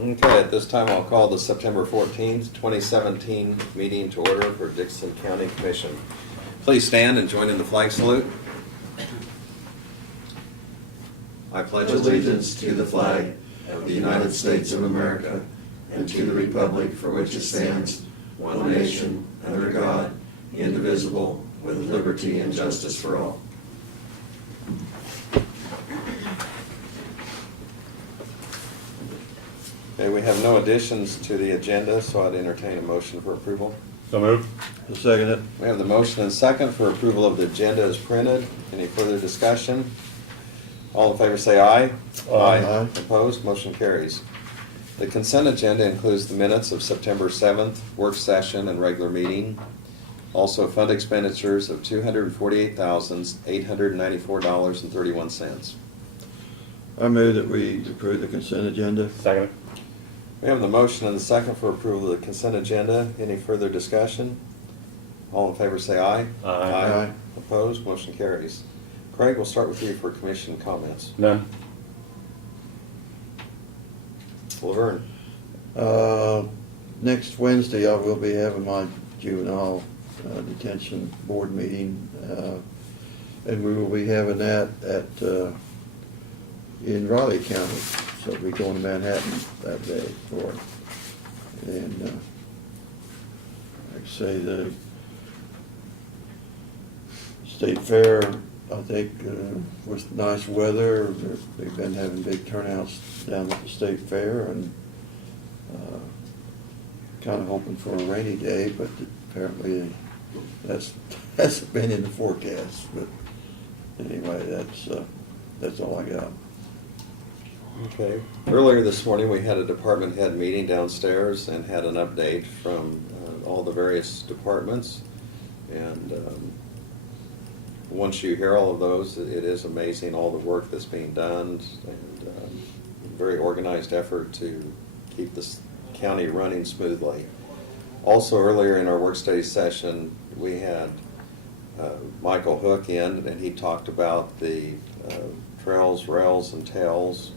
Okay, at this time I'll call the September 14th, 2017 meeting to order for Dixon County Commission. Please stand and join in the flag salute. I pledge Allegiance to the flag of the United States of America and to the republic for which it stands, one nation, under God, indivisible, with liberty and justice for all. Okay, we have no additions to the agenda, so I'd entertain a motion for approval. So moved. I'll second it. We have the motion and second for approval of the agenda as printed. Any further discussion? All in favor say aye. Aye. Opposed? Motion carries. The consent agenda includes the minutes of September 7th, work session and regular meeting. Also fund expenditures of $248,894.31. I move that we approve the consent agenda. Second. We have the motion and the second for approval of the consent agenda. Any further discussion? All in favor say aye. Aye. Opposed? Motion carries. Craig, we'll start with you for commission comments. None. Laverne. Next Wednesday, I will be having my juvenile detention board meeting, and we will be having that at in Raleigh County. So we'll be going to Manhattan that day for it. And like I say, the state fair, I think, with nice weather, they've been having big turnouts down at the state fair, and kind of hoping for a rainy day, but apparently hasn't been in the forecast. But anyway, that's all I got. Okay. Earlier this morning, we had a department head meeting downstairs and had an update from all the various departments. And once you hear all of those, it is amazing all the work that's being done, and very organized effort to keep this county running smoothly. Also, earlier in our work study session, we had Michael Hook in, and he talked about the trails, rails, and tails.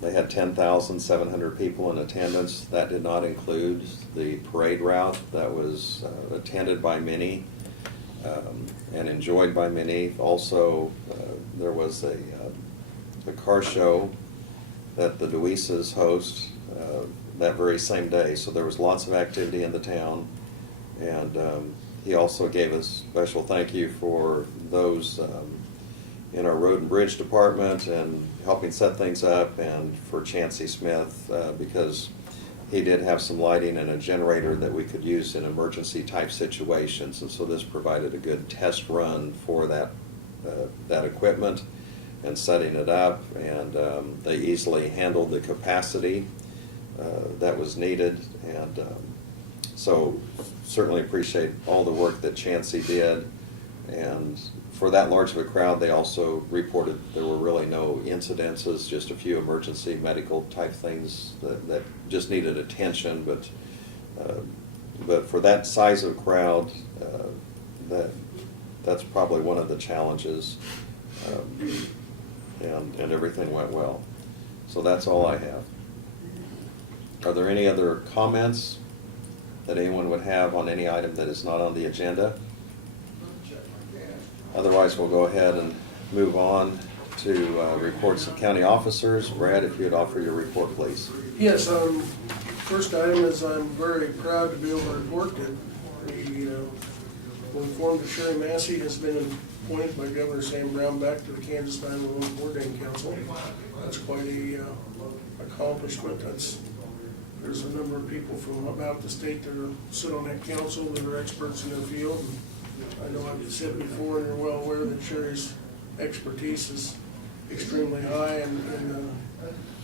They had 10,700 people in attendance. That did not include the parade route that was attended by many and enjoyed by many. Also, there was a car show that the Deweeses host that very same day. So there was lots of activity in the town. And he also gave a special thank you for those in our road and bridge department and helping set things up, and for Chancey Smith because he did have some lighting and a generator that we could use in emergency type situations, and so this provided a good test run for that equipment and setting it up, and they easily handled the capacity that was needed, and so certainly appreciate all the work that Chancey did. And for that large of a crowd, they also reported there were really no incidences, just a few emergency medical type things that just needed attention. But for that size of crowd, that's probably one of the challenges. And everything went well. So that's all I have. Are there any other comments that anyone would have on any item that is not on the agenda? Otherwise, we'll go ahead and move on to reports of county officers. Brad, if you'd offer your report, please. Yes, first item is I'm very proud to be able to report that we were informed that Sherry Massey has been appointed by Governor Sam Brown back to the Kansas 911 Coordinating Council. That's quite a accomplishment. There's a number of people from about the state that sit on that council that are experts in their field. I know I've said before, and you're well aware, that Sherry's expertise is extremely high in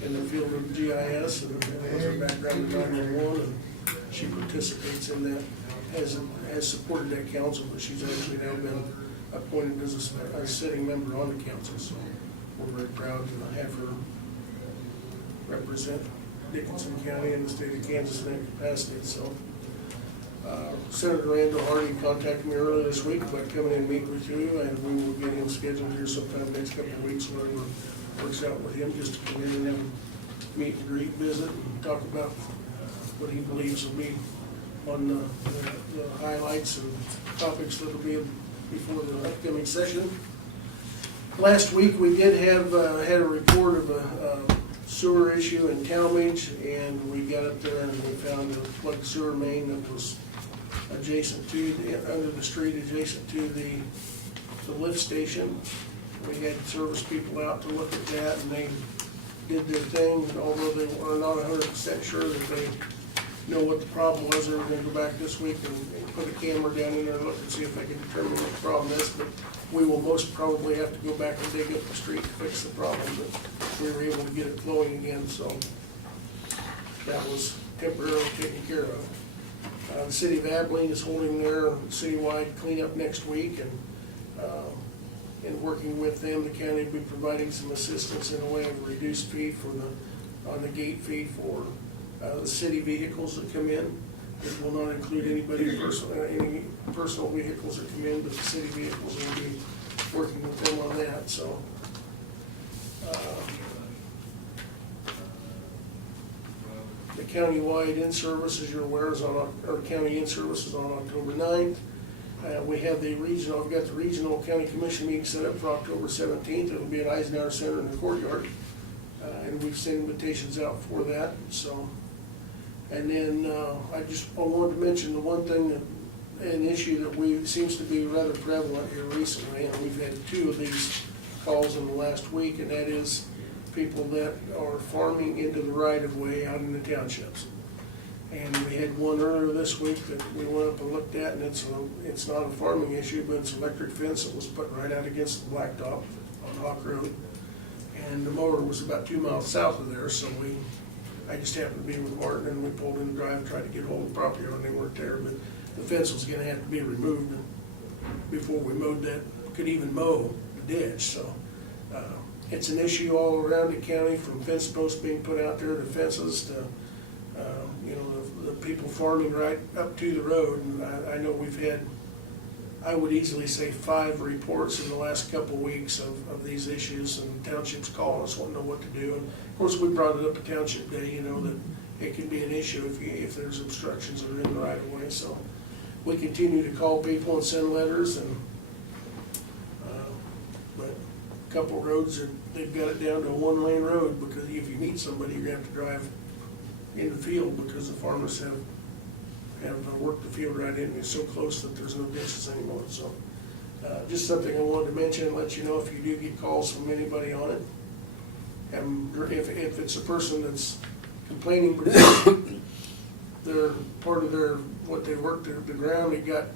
the field of GIS, and has her background in 911, and she participates in that, has supported that council, but she's actually now been appointed as a sitting member on the council, so we're very proud to have her represent Dickinson County and the state of Kansas in that capacity. So Senator Randall Hardy contacted me earlier this week about coming in and meet with you, and we will get him scheduled here sometime next couple of weeks, whatever works out with him, just to come in and have meet and greet visit and talk about what he believes will be on the highlights and topics that will be before the upcoming session. Last week, we did have, had a report of a sewer issue in Talmadge, and we got up there and we found a plugged sewer main that was adjacent to, under the street adjacent to the lift station. We had service people out to look at that, and they did their thing, and although they are not 100% sure that they know what the problem was, they're gonna go back this week and put a camera down in there and look and see if they can determine what the problem is. But we will most probably have to go back and dig up the street to fix the problem, but we were able to get it flowing again, so that was temporarily taken care of. The city of Abilene is holding their citywide cleanup next week, and working with them, the county will be providing some assistance in a way of a reduced fee for on the gate fee for the city vehicles that come in. It will not include any personal vehicles that come in, but the city vehicles will be working with them on that, so. The county-wide in-service, as you're aware, is on, or county in-service is on October 9th. We have the regional, I've got the regional county commission meeting set up for October 17th. It'll be at Eisenhower Center in the courtyard. And we've sent invitations out for that, so. And then I wanted to mention the one thing that, an issue that seems to be rather prevalent here recently, and we've had 2 of these calls in the last week, and that is people that are farming into the right-of-way out in the townships. And we had one earlier this week that we went up and looked at, and it's not a farming issue, but it's an electric fence that was put right out against the blacktop on Hawk Road. And the mower was about 2 miles south of there, so I just happened to be with Martin, and we pulled in the drive and tried to get hold of the property owner, and they weren't there, but the fence was gonna have to be removed before we mowed that, could even mow the ditch, so. It's an issue all around the county, from fence posts being put out there to fences to, you know, the people farming right up to the road. And I know we've had, I would easily say 5 reports in the last couple of weeks of these issues, and townships calling us wanting to know what to do. And of course, we brought it up at Township Day, you know, that it can be an issue if there's obstructions that are in the right of way. So we continue to call people and send letters, and but a couple of roads, they've got it down to a 1-lane road, because if you meet somebody, you're gonna have to drive in the field, because the farmers have worked the field right in. It's so close that there's no ditches anymore. So just something I wanted to mention and let you know if you do get calls from anybody on it. And if it's a person that's complaining because they're part of what they worked the ground, they got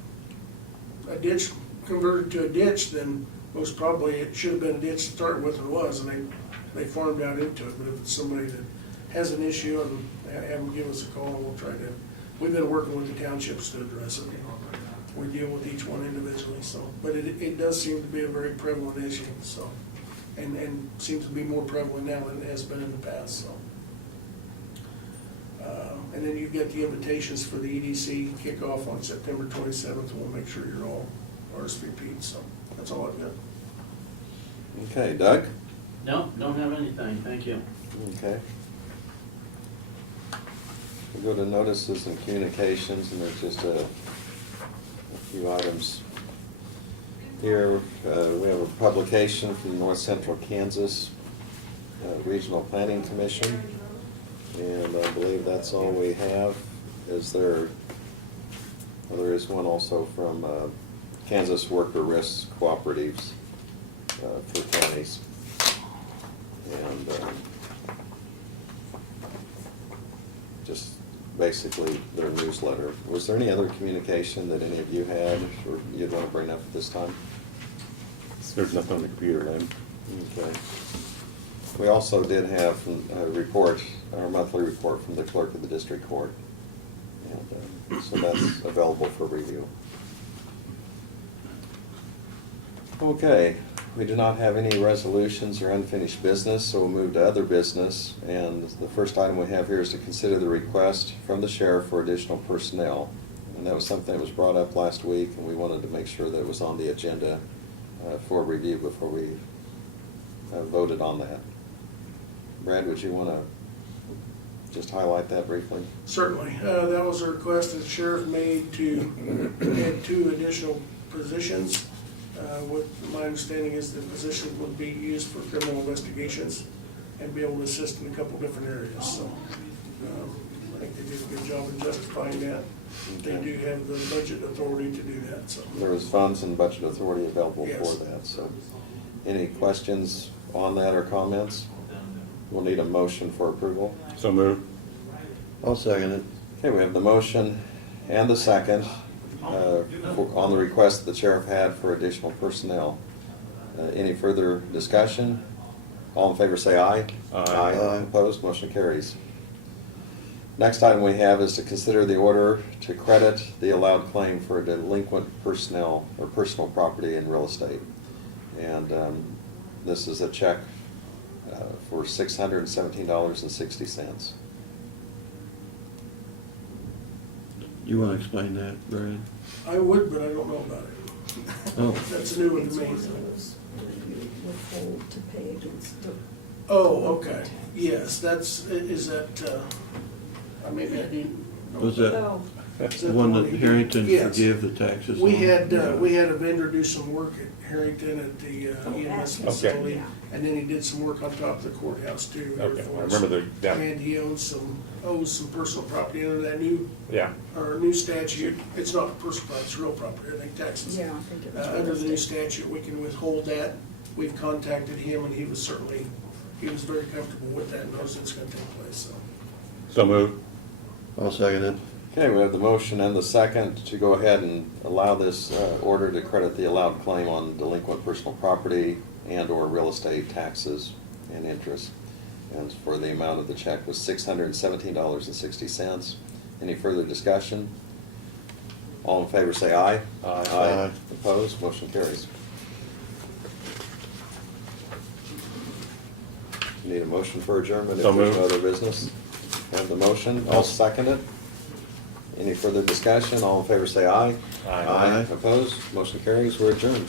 a ditch converted to a ditch, then most probably it should have been a ditch to start with, and was, and they farmed out into it. But if it's somebody that has an issue, and have them give us a call, and we'll try to. We've been working with the townships to address it. We deal with each one individually, so. But it does seem to be a very prevalent issue, so, and seems to be more prevalent now than it has been in the past, so. And then you've got the invitations for the EDC kickoff on September 27th. We'll make sure you're all RSVP'd, so that's all I've got. Okay, Doug? No, don't have anything, thank you. Okay. We'll go to notices and communications, and there's just a few items here. We have a publication from the North Central Kansas Regional Planning Commission, and I believe that's all we have. There is one also from Kansas Worker Risk Cooperatives for counties. And just basically their newsletter. Was there any other communication that any of you had or you'd want to bring up at this time? There's nothing on the computer, then. Okay. We also did have a report, our monthly report from the clerk of the district court. And so that's available for review. Okay, we do not have any resolutions or unfinished business, so we'll move to other business. And the first item we have here is to consider the request from the sheriff for additional personnel. And that was something that was brought up last week, and we wanted to make sure that it was on the agenda for review before we voted on that. Brad, would you want to just highlight that briefly? Certainly. That was a request that the sheriff made to add 2 additional positions. What my understanding is the position would be used for criminal investigations and be able to assist in a couple different areas. So I think they did a good job in justifying that. They do have the budget authority to do that, so. There was funds and budget authority available Yes. for that, so. Any questions on that or comments? We'll need a motion for approval. So moved. I'll second it. Okay, we have the motion and the second on the request that the sheriff had for additional personnel. Any further discussion? All in favor say aye. Aye. Opposed, motion carries. Next item we have is to consider the order to credit the allowed claim for delinquent personnel or personal property in real estate. And this is a check for $617.60. You want to explain that, Brad? I would, but I don't know about it. Oh. That's a new one to me. Withhold to pay against the. Oh, okay. Yes, is that, maybe I didn't. know. Was that Oh, Is the one that he- Harrington Yes. forgive the taxes on? We had Yeah. a vendor do some work at Harrington at the EMS Okay. facility, Yeah. and then he did some work on top of the courthouse too. Okay, for I us. remember that. And he owns some personal property under that new, Yeah. or new statute. It's not personal property, it's real property, I think taxes. yeah, I think it was. Under the new realistic. statute, we can withhold that. We've contacted him and he was very comfortable with that and knows it's gonna take place, so. So moved. I'll second it. Okay, we have the motion and the second to go ahead and allow this order to credit the allowed claim on delinquent personal property and/or real estate taxes and interest. And for the amount of the check was $617.60. Any further discussion? All in favor say aye. Aye. Aye. Opposed, motion carries. Need a motion for adjournment if So there's no moved. other business? Have the motion, I'll second it. Any further discussion? All in favor say aye. Aye. Opposed, motion carries, we're adjourned.